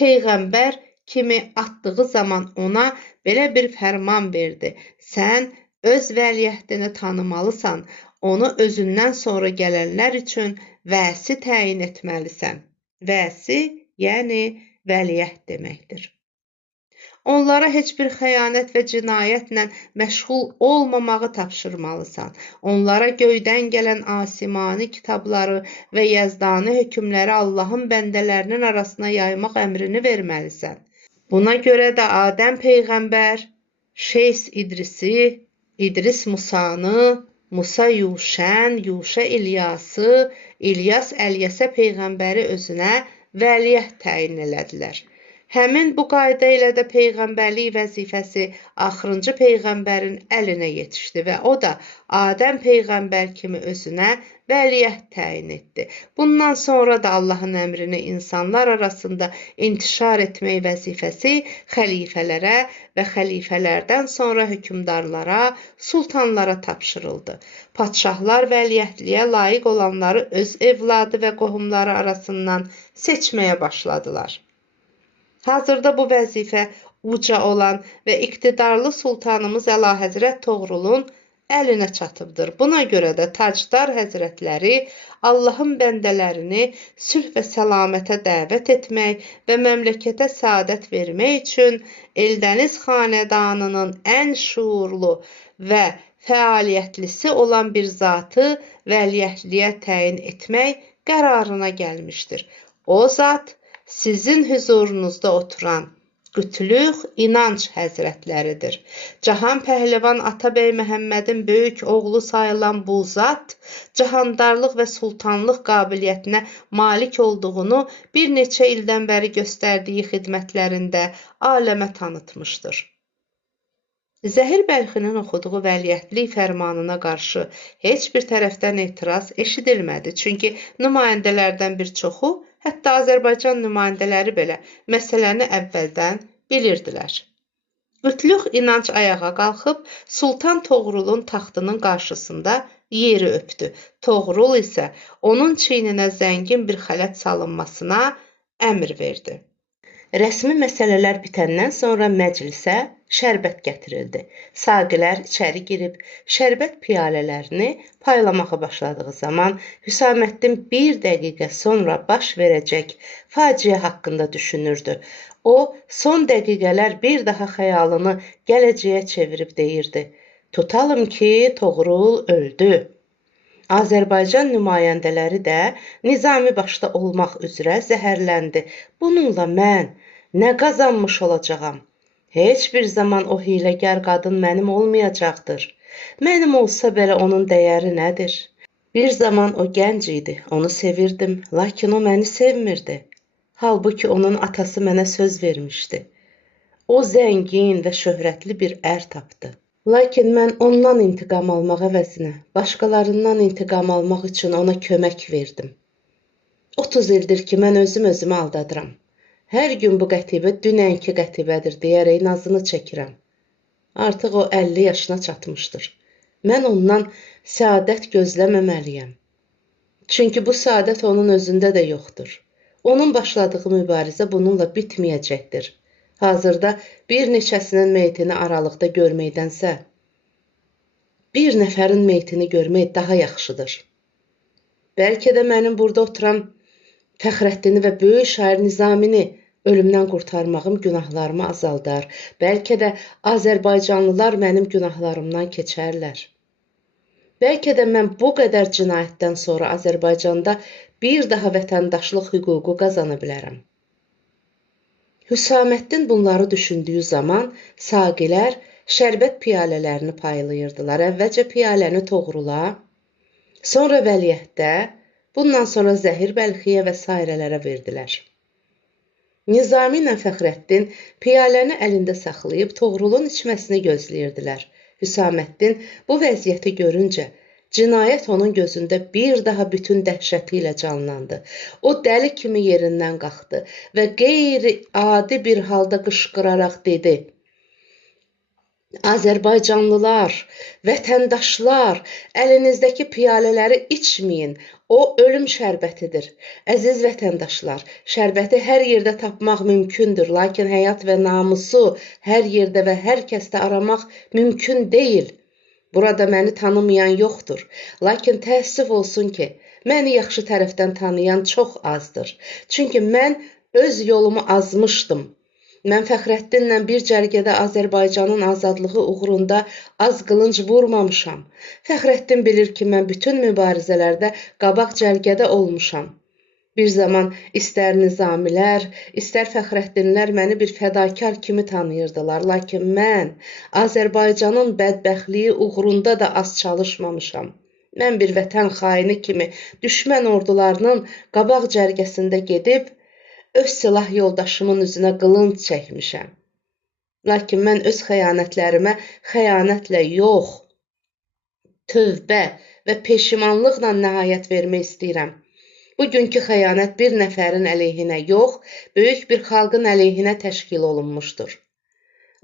peyğəmbər kimi atdığı zaman ona belə bir fərman verdi. Sən öz vəliəhdini tanımalısan, onu özündən sonra gələnlər üçün vəsi təyin etməlisən. Vəsi, yəni vəliəhd deməkdir. Onlara heç bir xəyanət və cinayətlə məşğul olmamağı tapşırmalısan. Onlara göydən gələn asimani kitabları və yəzdani hökmləri Allahın bəndələrinin arasına yaymaq əmrini verməlisən. Buna görə də Adəm Peyğəmbər, Şeys İdrisi, İdris Musanı, Musa Yuşən, Yuşə İlyası, İlyas Əlyəsə Peyğəmbəri özünə vəliəhd təyin elədilər. Həmin bu qayda ilə də Peyğəmbərlik vəzifəsi axırıncı Peyğəmbərin əlinə yetişdi və o da Adəm Peyğəmbər kimi özünə vəliəhd təyin etdi. Bundan sonra da Allahın əmrini insanlar arasında intişar etmək vəzifəsi xəlifələrə və xəlifələrdən sonra hökmdarlara, sultanlara tapşırıldı. Padşahlar vəliəhdliyə layiq olanları öz evladı və qohumları arasından seçməyə başladılar. Hazırda bu vəzifə uca olan və iqtidarlı sultanımız Əlahəzrət Toğrulun əlinə çatıbdır. Buna görə də tacdar həzrətləri Allahın bəndələrini sülh və səlamətə dəvət etmək və məmləkətə səadət vermək üçün Eldəniz xanədanının ən şuurlu və fəaliyyətlisi olan bir zatı vəliəhdliyə təyin etmək qərarına gəlmişdir. O zat sizin huzurunuzda oturan qütlük inanc həzrətləridir. Cahan Pəhləvan Atabəy Məhəmmədin böyük oğlu sayılan bu zat, cahandarlıq və sultanlıq qabiliyyətinə malik olduğunu bir neçə ildən bəri göstərdiyi xidmətlərində aləmə tanıtmışdır. Zəhir Bəlxinin oxuduğu vəliəhdlik fərmanına qarşı heç bir tərəfdən etiraz eşidilmədi. Çünki nümayəndələrdən bir çoxu, hətta Azərbaycan nümayəndələri belə məsələni əvvəldən bilirdilər. Qütlük inanc ayağa qalxıb Sultan Toğrulun taxtının qarşısında yeri öpdü. Toğrul isə onun çiyninə zəngin bir xələt salınmasına əmr verdi. Rəsmi məsələlər bitəndən sonra məclisə şərbət gətirildi. Saqilər içəri girib şərbət piyalələrini paylamağa başladığı zaman Hüsaməddin bir dəqiqə sonra baş verəcək faciə haqqında düşünürdü. O, son dəqiqələr bir daha xəyalını gələcəyə çevirib deyirdi. Tutalım ki, Toğrul öldü. Azərbaycan nümayəndələri də nizami başda olmaq üzrə zəhərləndi. Bununla mən nə qazanmış olacağam? Heç bir zaman o hiləgər qadın mənim olmayacaqdır. Mənim olsa belə onun dəyəri nədir? Bir zaman o gənc idi, onu sevirdim, lakin o məni sevmirdi. Halbuki onun atası mənə söz vermişdi. O zəngin və şöhrətli bir ər tapdı. Lakin mən ondan intiqam almaq əvəzinə, başqalarından intiqam almaq üçün ona kömək verdim. 30 ildir ki, mən özümü aldadıram. Hər gün bu qətibə dünənki qətibədir deyərək nazını çəkirəm. Artıq o 50 yaşına çatmışdır. Mən ondan səadət gözləməməliyəm. Çünki bu səadət onun özündə də yoxdur. Onun başladığı mübarizə bununla bitməyəcəkdir. Hazırda bir neçəsinin meyitini aralıqda görməkdənsə, bir nəfərin meyitini görmək daha yaxşıdır. Bəlkə də mənim burada oturan Fəxrəddini və böyük şair Nizamini ölümdən qurtarmağım günahlarımı azaldar. Bəlkə də Azərbaycanlılar mənim günahlarımdan keçərlər. Bəlkə də mən bu qədər cinayətdən sonra Azərbaycanda bir daha vətəndaşlıq hüququ qazana bilərəm. Hüsaməddin bunları düşündüyü zaman saqilər şərbət piyalələrini paylayırdılar. Əvvəlcə piyaləni Toğrula, sonra Vəliəhtə, bundan sonra Zəhir Bəlxiyə və sairələrə verdilər. Nizami ilə Fəxrəddin piyaləni əlində saxlayıb Toğrulun içməsini gözləyirdilər. Hüsaməddin bu vəziyyəti görüncə cinayət onun gözündə bir daha bütün dəhşəti ilə canlandı. O dəli kimi yerindən qalxdı və qeyri-adi bir halda qışqıraraq dedi: Azərbaycanlılar, vətəndaşlar, əlinizdəki piyalələri içməyin. O ölüm şərbətidir. Əziz vətəndaşlar, şərbəti hər yerdə tapmaq mümkündür, lakin həyat və namusu hər yerdə və hər kəsdə aramaq mümkün deyil. Burada məni tanımayan yoxdur, lakin təəssüf olsun ki, məni yaxşı tərəfdən tanıyan çox azdır. Çünki mən öz yolumu azmışdım. Mən Fəxrəddinlə bir cərgədə Azərbaycanın azadlığı uğrunda az qılınc vurmamışam. Fəxrəddin bilir ki, mən bütün mübarizələrdə qabaq cərgədə olmuşam. Bir zaman istər Nizamilər, istər Fəxrəddinlər məni bir fədakar kimi tanıyırdılar. Lakin mən Azərbaycanın bədbəxtliyi uğrunda da az çalışmamışam. Mən bir vətən xaini kimi düşmən ordularının qabaq cərgəsində gedib, öz silah yoldaşımın üzünə qılınc çəkmişəm. Lakin mən öz xəyanətlərimə xəyanətlə yox, tövbə və peşimanlıqla nəhayət vermək istəyirəm. Bugünkü xəyanət bir nəfərin əleyhinə yox, böyük bir xalqın əleyhinə təşkil olunmuşdur.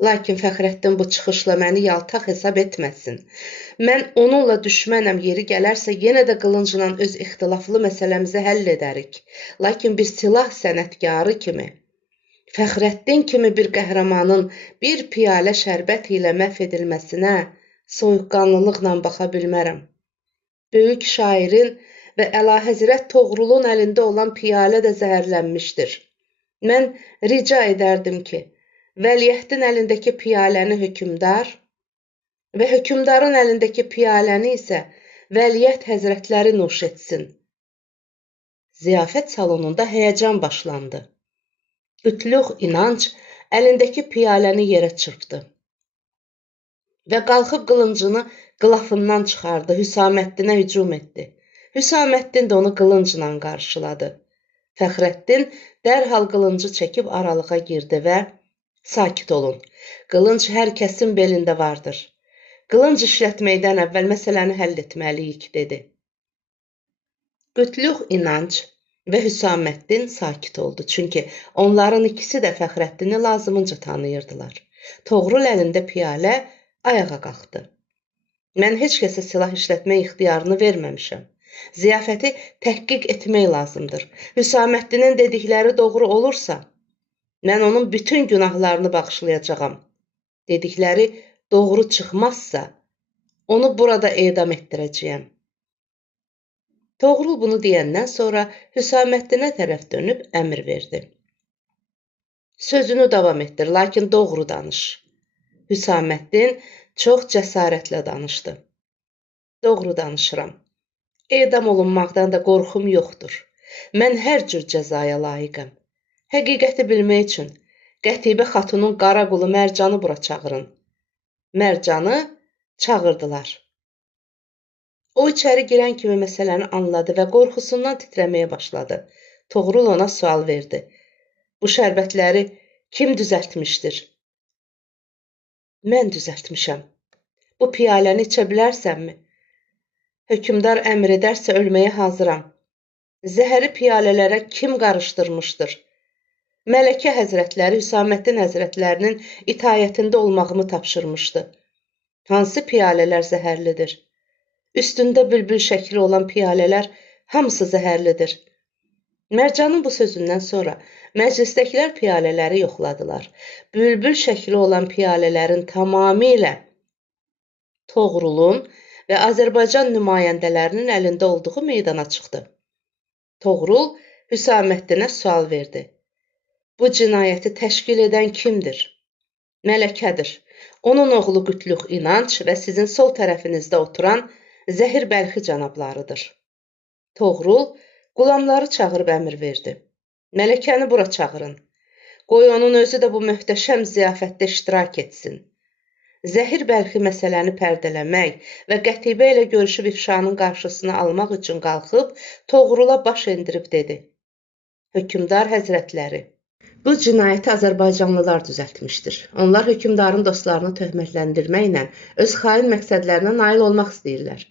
Lakin Fəxrəddin bu çıxışla məni yaltaq hesab etməsin. Mən onunla düşmənəm, yeri gələrsə yenə də qılıncla öz ixtilaflı məsələmizi həll edərik. Lakin bir silah sənətkarı kimi, Fəxrəddin kimi bir qəhrəmanın bir piyalə şərbət ilə məhv edilməsinə soyuqqanlılıqla baxa bilmərəm. Böyük şairin və Əlahəzrət Toğrulun əlində olan piyalə də zəhərlənmişdir. Mən rica edərdim ki, Vəliəhdin əlindəki piyaləni hökmdar və hökmdarın əlindəki piyaləni isə Vəliəhd həzrətləri nuş etsin. Ziyafət salonunda həyəcan başlandı. Qütluq İnanc əlindəki piyaləni yerə çırpdı və qalxıb qılıncını qılafından çıxardı, Hüsaməddinə hücum etdi. Hüsaməddin də onu qılıncla qarşıladı. Fəxrəddin dərhal qılıncı çəkib aralığa girdi və sakit olun, qılınc hər kəsin belində vardır. Qılınc işlətməkdən əvvəl məsələni həll etməliyik, dedi. Qütluq İnanc və Hüsaməddin sakit oldu, çünki onların ikisi də Fəxrəddini lazımınca tanıyırdılar. Toğrul əlində piyalə ayağa qalxdı. Mən heç kəsə silah işlətmək ixtiyarını verməmişəm. Ziyafəti təhqiq etmək lazımdır. Hüsaməddinin dedikləri doğru olursa, mən onun bütün günahlarını bağışlayacağam. Dedikləri doğru çıxmazsa, onu burada edam etdirəcəyəm. Toğrul bunu deyəndən sonra Hüsaməddinə tərəf dönüb əmr verdi. Sözünü davam etdir, lakin doğru danış. Hüsaməddin çox cəsarətlə danışdı. Doğru danışıram. Edam olunmaqdan da qorxum yoxdur. Mən hər cür cəzaya layiqəm. Həqiqəti bilmək üçün Qətibə xatunun qara qulu Mərcanı bura çağırın. Mərcanı çağırdılar. O içəri girən kimi məsələni anladı və qorxusundan titrəməyə başladı. Toğrul ona sual verdi. Bu şərbətləri kim düzəltmişdir? Mən düzəltmişəm. Bu piyaləni içə bilərsənmi? Hökmdar əmr edərsə ölməyə hazıram. Zəhəri piyalələrə kim qarışdırmışdır? Mələkə həzrətləri Hüsaməddin həzrətlərinin itayətində olmağımı tapşırmışdı. Hansı piyalələr zəhərlidir? Üstündə bülbül şəkli olan piyalələr hamısı zəhərlidir. Mərcanın bu sözündən sonra məclisdəkilər piyalələri yoxladılar. Bülbül şəkli olan piyalələrin tamamilə Toğrulun və Azərbaycan nümayəndələrinin əlində olduğu meydana çıxdı. Toğrul Hüsaməddinə sual verdi. Bu cinayəti təşkil edən kimdir? Mələkədir. Onun oğlu Qütlüx İnanc və sizin sol tərəfinizdə oturan Zəhir Bəlxi cənablarıdır. Toğrul qulamları çağırıb əmr verdi. Mələkəni bura çağırın. Qoy onun özü də bu möhtəşəm ziyafətdə iştirak etsin. Zəhir Bəlxi məsələni pərdələmək və Qətibə ilə görüşüb ifşanın qarşısını almaq üçün qalxıb Toğrula baş endirib dedi. Hökümdar həzrətləri, bu cinayəti Azərbaycanlılar düzəltmişdir. Onlar hökümdarın dostlarını töhmətləndirməklə öz xain məqsədlərinə nail olmaq istəyirlər.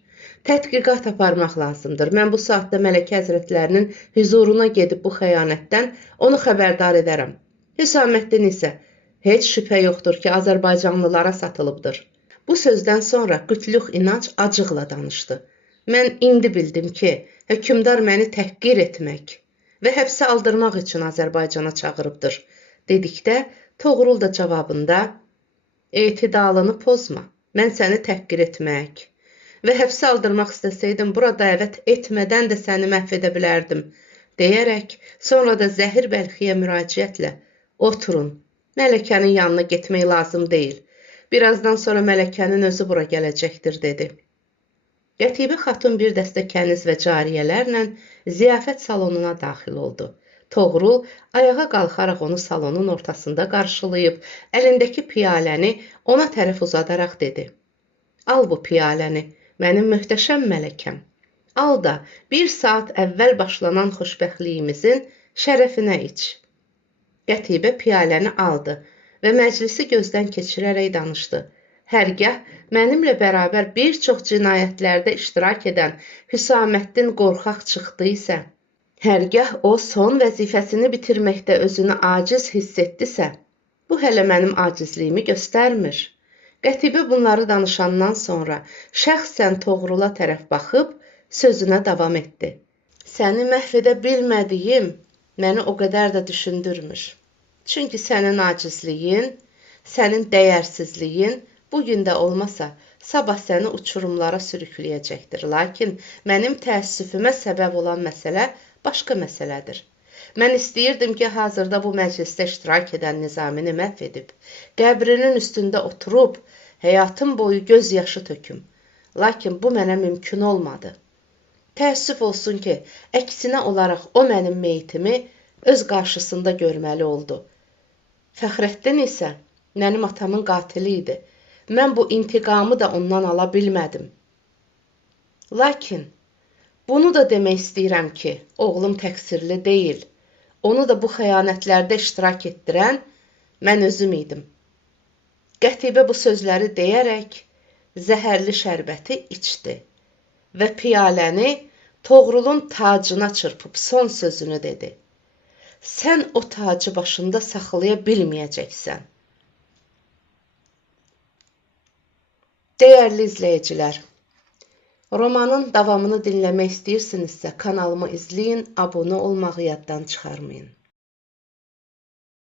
Tədqiqat aparmaq lazımdır. Mən bu saatda Mələkə həzrətlərinin hüzuruna gedib bu xəyanətdən onu xəbərdar edərəm. Hüsaməddin isə heç şübhə yoxdur ki, Azərbaycanlılara satılıbdır. Bu sözdən sonra Qütlüx İnanc acıqla danışdı. Mən indi bildim ki, hökümdar məni təhqir etmək və həbsə aldırmaq üçün Azərbaycana çağırıbdır, dedikdə Toğrul da cavabında etidalını pozma, mən səni təhqir etmək və həbsə aldırmaq istəsəydim bura dəvət etmədən də səni məhv edə bilərdim, deyərək sonra da Zəhir Bəlxiyə müraciətlə oturun, Mələkənin yanına getmək lazım deyil, birazdan sonra Mələkənin özü bura gələcəkdir, dedi. Qətibə xatun bir dəstə kəniz və cariyələrlə ziyafət salonuna daxil oldu. Toğrul ayağa qalxaraq onu salonun ortasında qarşılayıb, əlindəki piyaləni ona tərəf uzadaraq dedi. Al bu piyaləni, mənim möhtəşəm mələkəm. Al da bir saat əvvəl başlanan xoşbəxtliyimizin şərəfinə iç. Qətibə piyaləni aldı və məclisi gözdən keçirərək danışdı. Hərgah mənimlə bərabər bir çox cinayətlərdə iştirak edən Hüsaməddin qorxaq çıxdıysa, hərgah o son vəzifəsini bitirməkdə özünü aciz hiss etdisə, bu hələ mənim acizliyimi göstərmir. Qətibə bunları danışandan sonra şəxsən Toğrula tərəf baxıb sözünə davam etdi. Səni məhv edə bilmədiyim məni o qədər də düşündürmür. Çünki sənin acizliyin, sənin dəyərsizliyin bugün də olmasa, sabah səni uçurumlara sürükləyəcəkdir. Lakin mənim təəssüfümə səbəb olan məsələ başqa məsələdir. Mən istəyirdim ki, hazırda bu məclisdə iştirak edən Nizamini məhv edib, qəbrinin üstündə oturub, həyatım boyu göz yaşı töküm. Lakin bu mənə mümkün olmadı. Təəssüf olsun ki, əksinə olaraq o mənim meyitimi öz qarşısında görməli oldu. Fəxrəddin isə mənim atamın qatili idi. Mən bu intiqamı da ondan ala bilmədim. Lakin bunu da demək istəyirəm ki, oğlum təqsirli deyil. Onu da bu xəyanətlərdə iştirak etdirən mən özüm idim. Qətibə bu sözləri deyərək zəhərli şərbəti içdi və piyaləni Toğrulun tacına çırpıb son sözünü dedi. Sən o tacı başında saxlaya bilməyəcəksən. Dəyərli izləyicilər, romanın davamını dinləmək istəyirsinizsə kanalımı izləyin, abunə olmağı yaddan çıxarmayın.